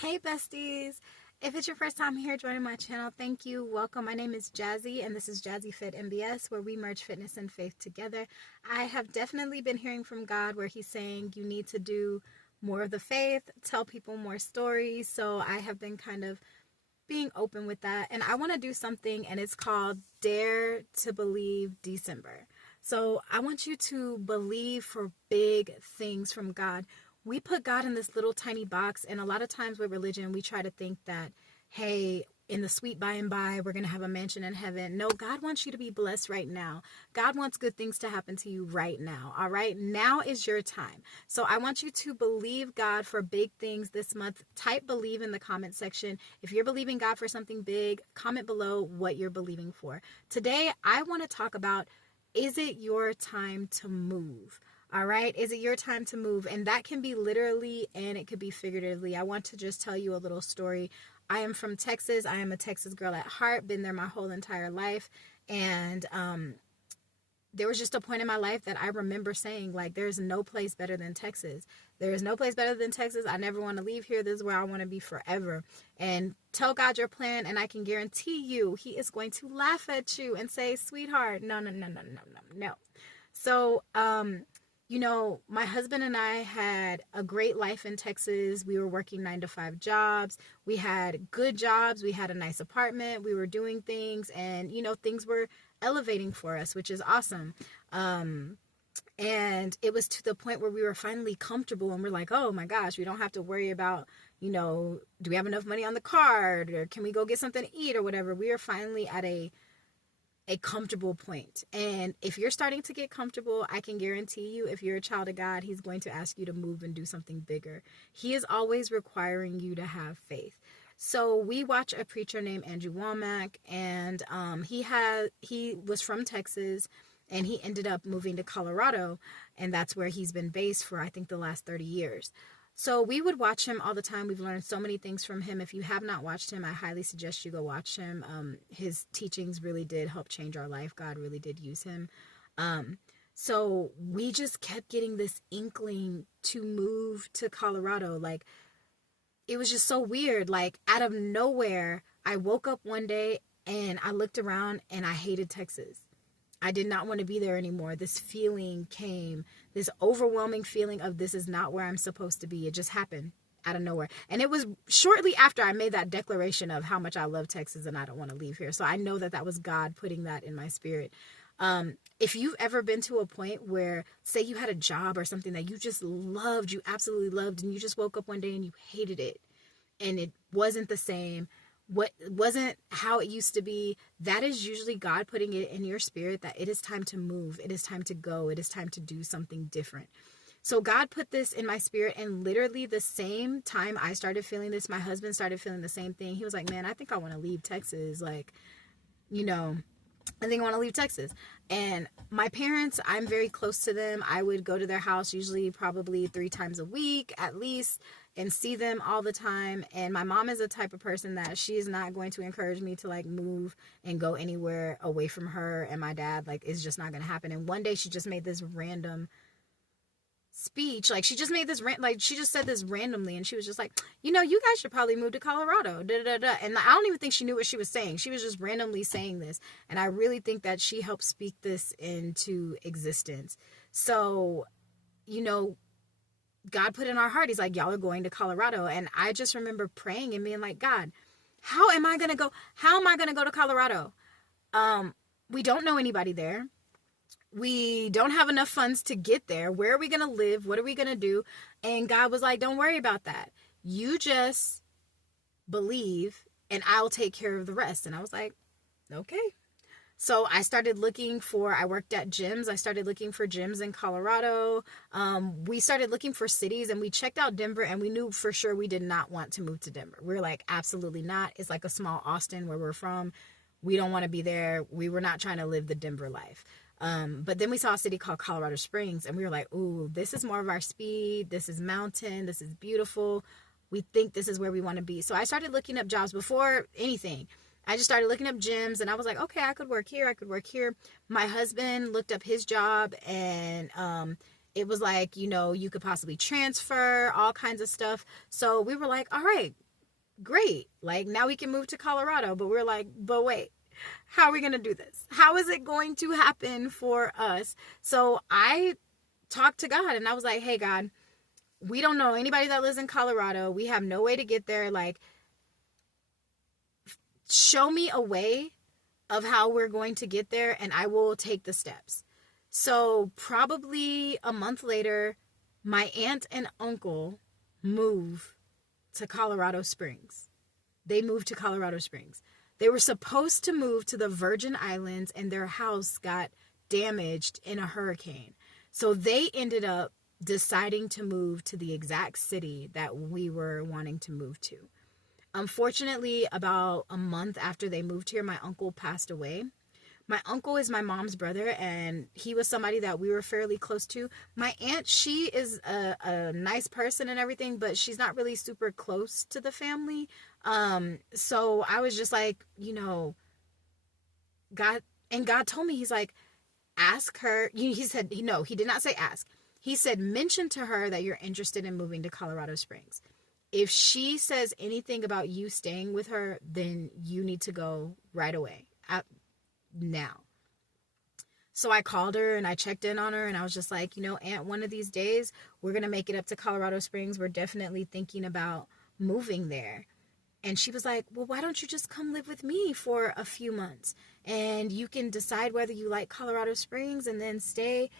Hey besties! If it's your first time here joining my channel, thank you. Welcome. My name is Jazzy and this is Jazzy Fit MBS, where we merge fitness and faith together. I have definitely been hearing from God where he's saying you need to do more of the faith, tell people more stories. So I have been kind of being open with that. And I want to do something, and it's called Dare to Believe December. So I want you to believe for big things from God. We put God in this little tiny box, and a lot of times with religion, we try to think that, hey, in the sweet by and by, we're going to have a mansion in heaven. No, God wants you to be blessed right now. God wants good things to happen to you right now. All right. Now is your time. So I want you to believe God for big things this month. Type believe in the comment section. If you're believing God for something big, comment below what you're believing for. Today, I want to talk about, is it your time to move? All right. Is it your time to move? And that can be literally and it could be figuratively. I want to just tell you a little story. I am from Texas. I am a Texas girl at heart, been there my whole entire life. And there was just a point in my life that I remember saying, like, there's no place better than Texas. There is no place better than Texas. I never want to leave here. This is where I want to be forever. And tell God your plan, and I can guarantee you he is going to laugh at you and say, sweetheart, no. So, my husband and I had a great life in Texas. We were working 9-to-5 jobs. We had good jobs. We had a nice apartment. We were doing things, and, things were elevating for us, which is awesome. And it was to the point where we were finally comfortable, and we're like, oh my gosh, we don't have to worry about, do we have enough money on the card, or can we go get something to eat or whatever. We are finally at a comfortable point. And if you're starting to get comfortable, I can guarantee you, if you're a child of God, he's going to ask you to move and do something bigger. He is always requiring you to have faith. So we watch a preacher named Andrew Wommack, and he was from Texas, and he ended up moving to Colorado, and that's where he's been based for, I think, the last 30 years. So we would watch him all the time. We've learned so many things from him. If you have not watched him, I highly suggest you go watch him. His teachings really did help change our life. God really did use him. So we just kept getting this inkling to move to Colorado. Like, it was just so weird. Like, out of nowhere, I woke up one day and I looked around and I hated Texas. I did not want to be there anymore. This feeling came, this overwhelming feeling of this is not where I'm supposed to be. It just happened out of nowhere. And it was shortly after I made that declaration of how much I love Texas and I don't want to leave here. So I know that was God putting that in my spirit. If you've ever been to a point where, say you had a job or something that you just loved, you absolutely loved, and you just woke up one day and you hated it and it wasn't the same, what wasn't how it used to be, that is usually God putting it in your spirit that it is time to move. It is time to go. It is time to do something different. So God put this in my spirit, and literally the same time I started feeling this, my husband started feeling the same thing. He was like, man, I think I want to leave Texas. Like, I think I want to leave Texas. And my parents, I'm very close to them. I would go to their house usually probably 3 times a week at least and see them all the time. And my mom is the type of person that she is not going to encourage me to like move and go anywhere away from her and my dad. Like, it's just not going to happen. And one day she just made this random speech. Like, she just said this randomly, and she was just like, you guys should probably move to Colorado. And I don't even think she knew what she was saying. She was just randomly saying this. And I really think that she helped speak this into existence. So, God put in our heart, he's like, y'all are going to Colorado. And I just remember praying and being like, God, how am I going to go? How am I going to go to Colorado? We don't know anybody there. We don't have enough funds to get there. Where are we going to live? What are we going to do? And God was like, don't worry about that. You just believe and I'll take care of the rest. And I was like, okay. So I worked at gyms. I started looking for gyms in Colorado. We started looking for cities, and we checked out Denver, and we knew for sure we did not want to move to Denver. We were like, absolutely not. It's like a small Austin where we're from. We don't want to be there. We were not trying to live the Denver life. But then we saw a city called Colorado Springs, and we were like, ooh, this is more of our speed. This is mountain. This is beautiful. We think this is where we want to be. So I started looking up jobs before anything. I just started looking up gyms, and I was like, okay, I could work here. I could work here. My husband looked up his job, and it was like, you could possibly transfer, all kinds of stuff. So we were like, all right, great. Like, now we can move to Colorado. But we're like, but wait, how are we going to do this? How is it going to happen for us? So I talked to God and I was like, hey, God, we don't know anybody that lives in Colorado. We have no way to get there. Like, show me a way of how we're going to get there and I will take the steps. So probably a month later, my aunt and uncle move to Colorado Springs. They moved to Colorado Springs. They were supposed to move to the Virgin Islands and their house got damaged in a hurricane. So they ended up deciding to move to the exact city that we were wanting to move to. Unfortunately, about a month after they moved here, my uncle passed away. My uncle is my mom's brother, and he was somebody that we were fairly close to. My aunt, she is a nice person and everything, but she's not really super close to the family. So I was just like, God, and God told me, he's like, ask her. He said, no, he did not say ask. He said, mention to her that you're interested in moving to Colorado Springs. If she says anything about you staying with her, then you need to go right away. Now. So I called her and I checked in on her and I was just like, Aunt, one of these days we're going to make it up to Colorado Springs. We're definitely thinking about moving there. And she was like, well, why don't you just come live with me for a few months and you can decide whether you like Colorado Springs and then stay.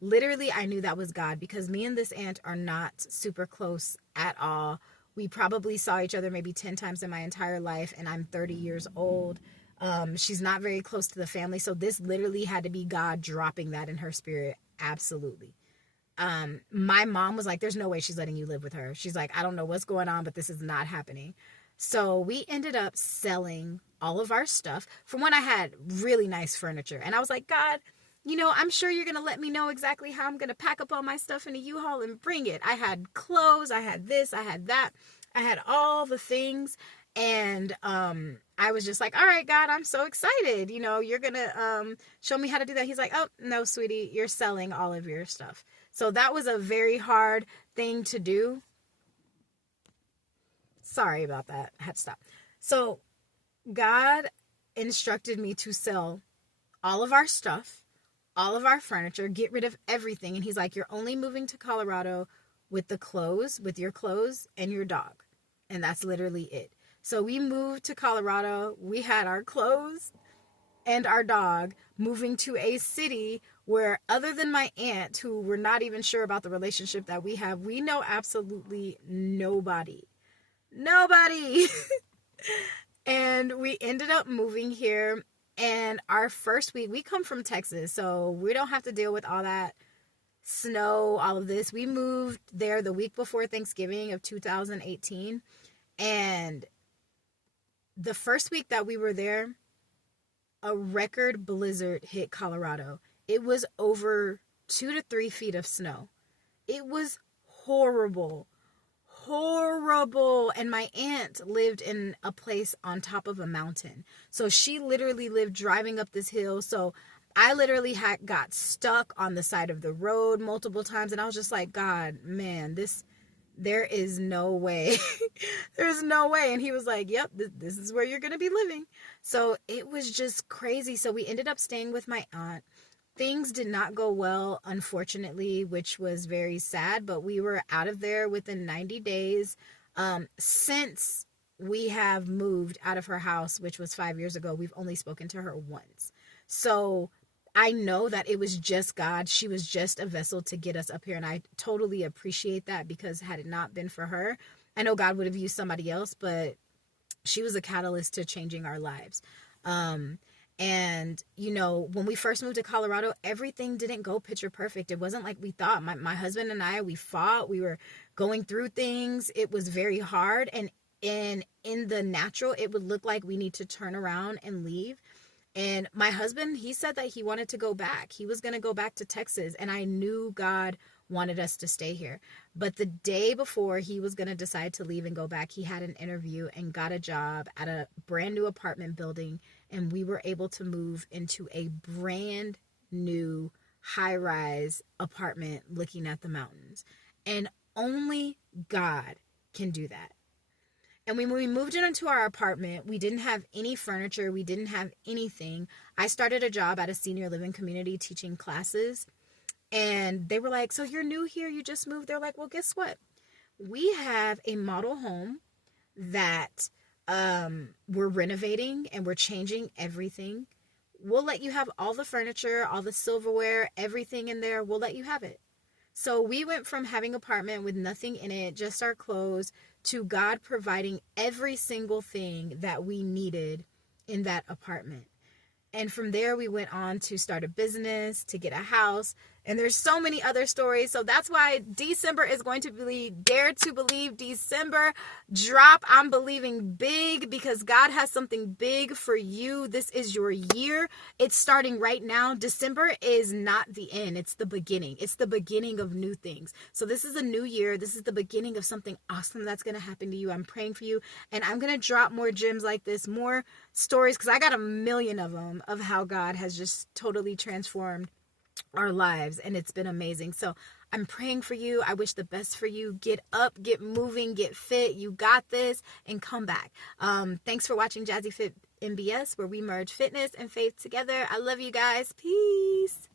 Literally, I knew that was God because me and this aunt are not super close at all. We probably saw each other maybe 10 times in my entire life and I'm 30 years old. She's not very close to the family. So this literally had to be God dropping that in her spirit. Absolutely. My mom was like, there's no way she's letting you live with her. She's like, I don't know what's going on, but this is not happening. So we ended up selling all of our stuff. From when I had really nice furniture. And I was like, God, I'm sure you're going to let me know exactly how I'm going to pack up all my stuff in a U-Haul and bring it. I had clothes. I had this. I had that. I had all the things. And I was just like, all right, God, I'm so excited. You're going to show me how to do that. He's like, oh, no, sweetie, you're selling all of your stuff. So that was a very hard thing to do. Sorry about that. I had to stop. So God instructed me to sell all of our stuff, all of our furniture, get rid of everything. And he's like, you're only moving to Colorado with your clothes and your dog. And that's literally it. So we moved to Colorado. We had our clothes and our dog, moving to a city where, other than my aunt, who we're not even sure about the relationship that we have, we know absolutely nobody. And we ended up moving here. And our first week, we come from Texas, so we don't have to deal with all that snow, all of this. We moved there the week before Thanksgiving of 2018. And the first week that we were there, a record blizzard hit Colorado. It was over 2 to 3 feet of snow. It was horrible. And my aunt lived in a place on top of a mountain. So she literally lived driving up this hill. So I literally got stuck on the side of the road multiple times. And I was just like, God, man, there is no way. There's no way. And he was like, yep, this is where you're going to be living. So it was just crazy. So we ended up staying with my aunt. Things did not go well, unfortunately, which was very sad, but we were out of there within 90 days. Since we have moved out of her house, which was 5 years ago, we've only spoken to her once. So I know that it was just God. She was just a vessel to get us up here. And I totally appreciate that, because had it not been for her, I know God would have used somebody else, but she was a catalyst to changing our lives. And, when we first moved to Colorado, everything didn't go picture perfect. It wasn't like we thought. My husband and I, we fought. We were going through things. It was very hard. And in the natural, it would look like we need to turn around and leave. And my husband, he said that he wanted to go back. He was going to go back to Texas. And I knew God wanted us to stay here. But the day before he was going to decide to leave and go back, he had an interview and got a job at a brand new apartment building. And we were able to move into a brand new high-rise apartment looking at the mountains. And only God can do that. And when we moved into our apartment, we didn't have any furniture. We didn't have anything. I started a job at a senior living community teaching classes. And they were like, so you're new here? You just moved? They're like, well, guess what? We have a model home that we're renovating and we're changing everything. We'll let you have all the furniture, all the silverware, everything in there. We'll let you have it. So we went from having an apartment with nothing in it, just our clothes, to God providing every single thing that we needed in that apartment. And from there, we went on to start a business, to get a house. And there's so many other stories. So that's why December is going to be Dare to Believe December drop. I'm believing big because God has something big for you. This is your year. It's starting right now. December is not the end. It's the beginning. It's the beginning of new things. So this is a new year. This is the beginning of something awesome that's going to happen to you. I'm praying for you. And I'm going to drop more gems like this, more stories, because I got a million of them of how God has just totally transformed our lives, and it's been amazing. So I'm praying for you. I wish the best for you. Get up, get moving, get fit. You got this, and come back. Thanks for watching Jazzy Fit MBS, where we merge fitness and faith together. I love you guys. Peace.